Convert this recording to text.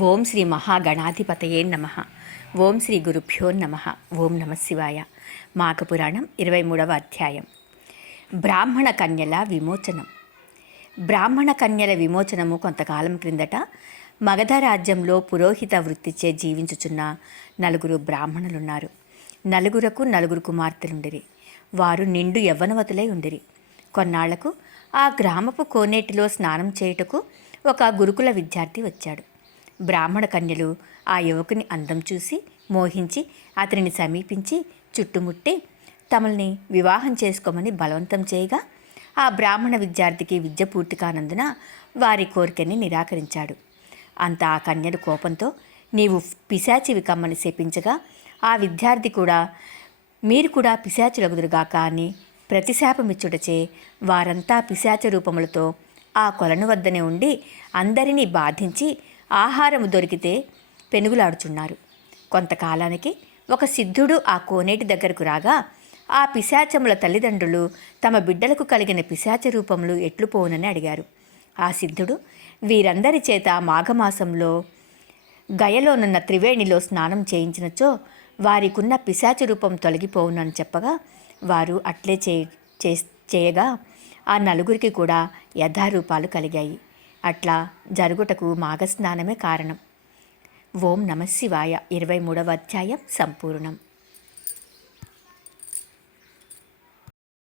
ఓం శ్రీ మహాగణాధిపతయే నమ. ఓం శ్రీ గురుభ్యో నమ. ఓం నమ శివాయ. మాఘపురాణం ఇరవై మూడవ అధ్యాయం. బ్రాహ్మణ కన్యల విమోచనం. బ్రాహ్మణ కన్యల విమోచనము కొంతకాలం క్రిందట మగధ రాజ్యంలో పురోహిత వృత్తిచే జీవించుచున్న నలుగురు బ్రాహ్మణులున్నారు. నలుగురకు నలుగురు కుమార్తెలుండిరి. వారు నిండు యవ్వనవతులై ఉండిరి. కొన్నాళ్ళకు ఆ గ్రామపు కోనేటిలో స్నానం చేయుటకు ఒక గురుకుల విద్యార్థి వచ్చాడు. బ్రాహ్మణ కన్యలు ఆ యువకుని అందం చూసి మోహించి అతనిని సమీపించి చుట్టుముట్టి తమల్ని వివాహం చేసుకోమని బలవంతం చేయగా ఆ బ్రాహ్మణ విద్యార్థికి విద్య పూర్తి కానందున వారి కోరికని నిరాకరించాడు. అంత ఆ కన్యలు కోపంతో నీవు పిశాచివి కమ్మని శపించగా ఆ విద్యార్థి కూడా మీరు కూడా పిశాచులగుదురుగాక అని ప్రతిశాపమిచ్చుటచే వారంతా పిశాచ రూపములతో ఆ కొలను వద్దనే ఉండి అందరినీ బాధించి ఆహారము దొరికితే పెనుగులాడుచున్నారు. కొంతకాలానికి ఒక సిద్ధుడు ఆ కోనేటి దగ్గరకు రాగా ఆ పిశాచముల తల్లిదండ్రులు తమ బిడ్డలకు కలిగిన పిశాచ రూపములు ఎట్లు పోనని అడిగారు. ఆ సిద్ధుడు వీరందరి చేత మాఘమాసంలో గయలోనున్న త్రివేణిలో స్నానం చేయించినచో వారికున్న పిశాచ రూపం తొలగిపోవునని చెప్పగా వారు అట్లే చే చే- చేయగా ఆ నలుగురికి కూడా యథారూపాలు కలిగాయి. అట్లా జరుగుటకు మాఘస్నానమే కారణం. ఓం నమ శివాయ. ఇరవై మూడవ అధ్యాయం సంపూర్ణం.